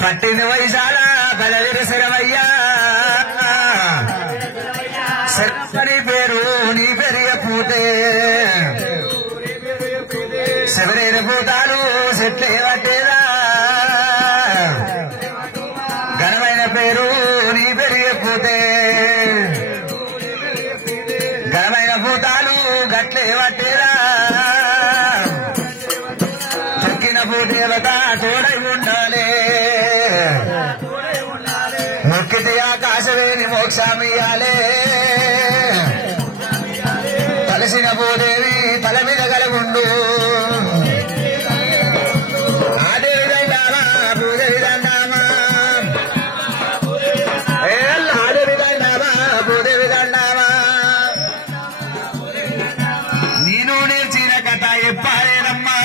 పట్టిన వైశాల బలవీర శరవయ్యా సర్పని పేరు నీ పెరియ పూతే శబరేర పూతాలు సెట్లే పట్టేదా ఘనమైన పేరు నీ పెరియ పూతే ఘనమైన పూతాలు గట్లే పట్టేదా తొక్కిన పూదేవత తోడై ఉండాలి మొక్కితే ఆకాశవేణి మోక్షమియాలే తలసిన భూదేవి తల మీద గలగుండు ఆదేవి దండామా భూదేవి దండామా ఆదేవి దండామా భూదేవి దండామా నేను నేర్చిన కథ ఎప్పారేనమ్మా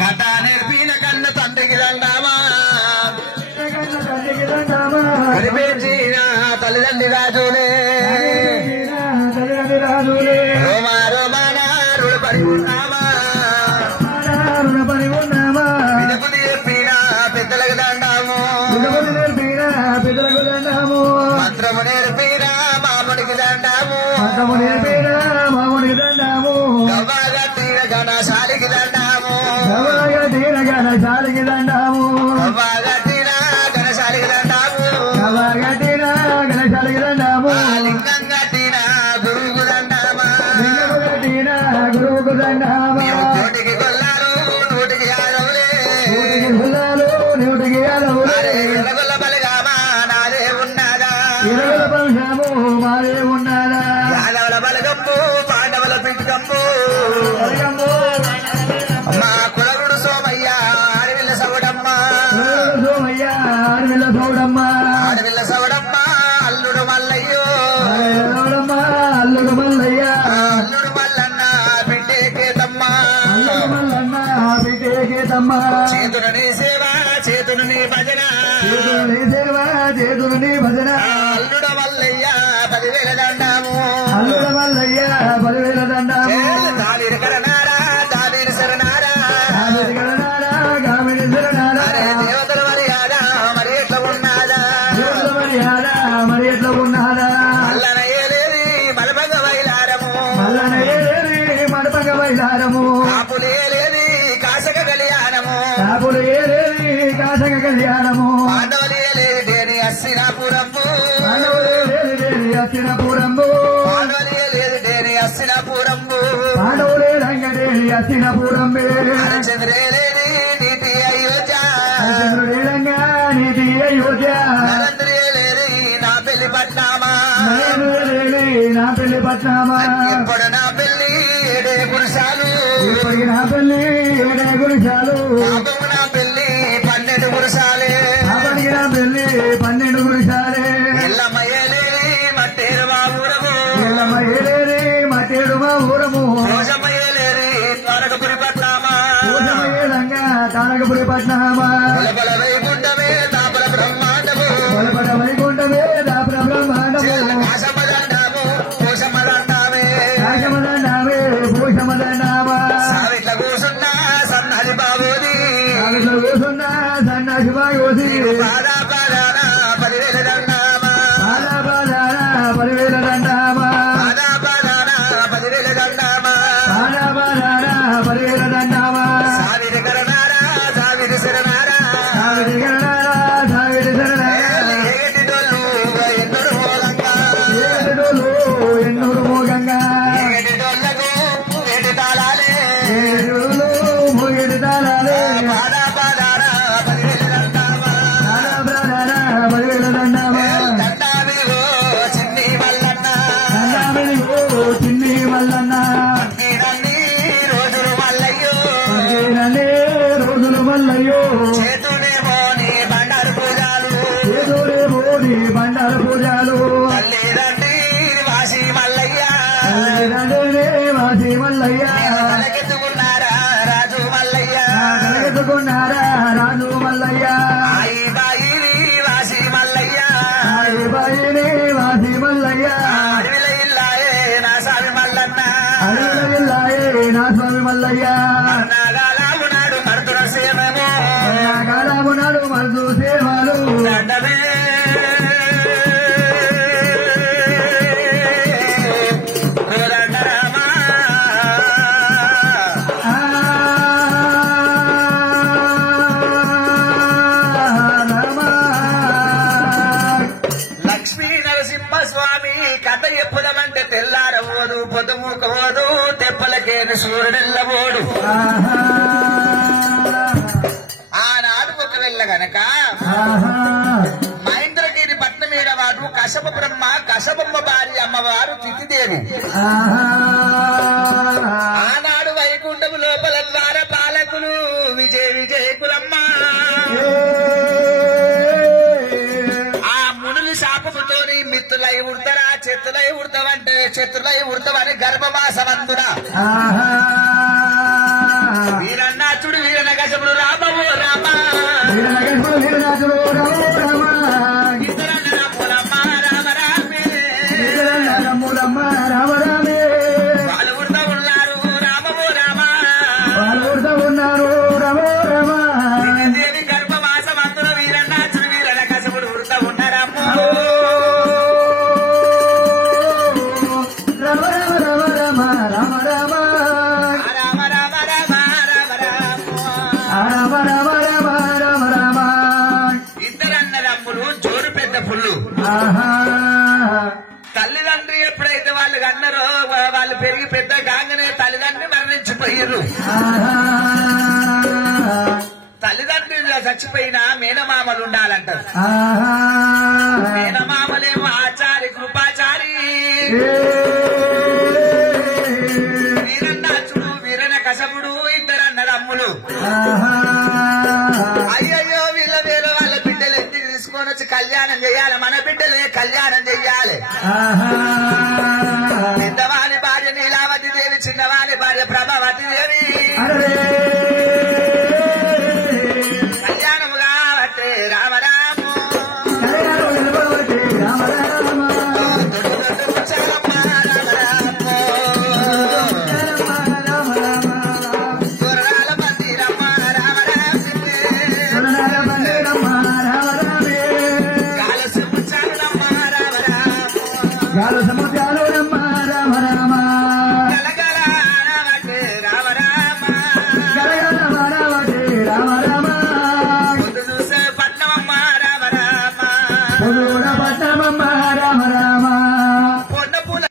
కథ నేర్పిన కన్న తండ్రికి దండామా కనిపించిన తల్లిదండ్రి రాజులే రోమా రోమానా రుణపడి ఉన్నామా వినుకుని చెప్పిన పెద్దలకు దండాము మంత్రము నేర్పిన మాముడికి దండాము గవ్వాగట్టిన గణశాలికి దండాము గవ్వాగట్టిన గణశాలికి దండాము లింగం కట్టిన గురువుకు దండామా నూటికి కొల్లారు నూటికి యాదవులే ఎలగొల్ల బలగామా నాదే ఉన్నాదా యాదవుల బలగంపు పాండవుల పిట్టుకంపు మా కులగుడు సోమయ్య ఆడవిల్ల సౌడమ్మ ఆడవిల్ల సౌడమ్మ అల్లుడు మల్లయ్యో అల్లుడు మల్లన్న బిడ్డేకేతమ్మ చేతులు నీ సేవ చేతులు నీ భజన అల్లుడు మల్లయ్య 10,000 దండాము దావిరి కరనారా దావిరి శరణారా దేవతల మర్యాద మరి ఎట్లా ఉన్నాదా అల్లనయ్యలేది మలపగ వైలారము కాపులేది కాసక కళ్యాణము పాండవలేది దేని అస్సినాపురము పాండవలేది దేని అస్సినాపురము హరిచంద్రేలేది నీతి అయోధ్య నరేంద్రేలేది నా పెళ్లి పట్నామా ఎప్పుడు నా పెళ్లి ఏడే పురుషాలు పాపము నా పెళ్లి 12 పురుషాలే ఎల్లమ్మయ్యలేది మట్టేరు మా ఊరము మోసమయ్యలేది తారకపురి పట్నామా బలబల వైకుంఠమే దాపల బ్రహ్మాండము కాశమదండాము పోషమదండామే సావిట్ల కూసున్నా సన్నది బాబోది బాధా బాధాన 10,000 దండామా సావిరి కరనారా సావిరి శరణారా ఎన్నడు మోగంగా ఏటి డొల్లకు ఏటి తాళాలే బాధా బాధాన 10,000 దండామా చూసేవారు దండమే కథ ఎప్పుడమంటే తెల్లారబోదు పొద్దుమూకపోదు తెప్పలకేను సూర్యుడెల్లబోడు ఆనాడు ఒకవేళ గనక మహేంద్రగిరి పట్నం మీద వాడు కశప బ్రహ్మ కశబొమ్మ భార్య అమ్మవారు తిథిదేవి ఆనాడు వైకుంఠము లోపల ద్వార పాలకులు విజయ విజయకులమ్మ శాపముతోని మిత్రులై ఉడతారా చెత్తులై ఉడతావంటే చెత్తులై ఉడతావని గర్భమాసమందున వీరన్నాచుడు వీరనగజముడు రామము రామ వాళ్ళు ఉడతా ఉన్నారు రామము రామ దేవి గర్భమాసమందున వీరన్నాచుడు వీరనగజముడు ఉడతా ఉన్నారమ్మ తల్లిదండ్రి ఎప్పుడైతే వాళ్ళు అన్నారో వాళ్ళు పెరిగి పెద్ద కాగానే తల్లిదండ్రి మరణించిపోయారు తల్లిదండ్రి చచ్చిపోయినా మేనమామలు ఉండాలంటారు మేనమామలేమో ఆచారి కృపాచారి వీరన్నాచుడు వీరన కశపుడు ఇద్దరు అన్నదమ్ములు అయ్యయ్యో వీళ్ళ వేరే వాళ్ళ బిడ్డలు ఇంటికి తీసుకొని వచ్చి కళ్యాణం చేయాలి మన బిడ్డలే కళ్యాణం చెయ్యాలి పెద్దవాని భార్య నీలావతి దేవి చిన్నవాని భార్య ప్రభావతి దేవి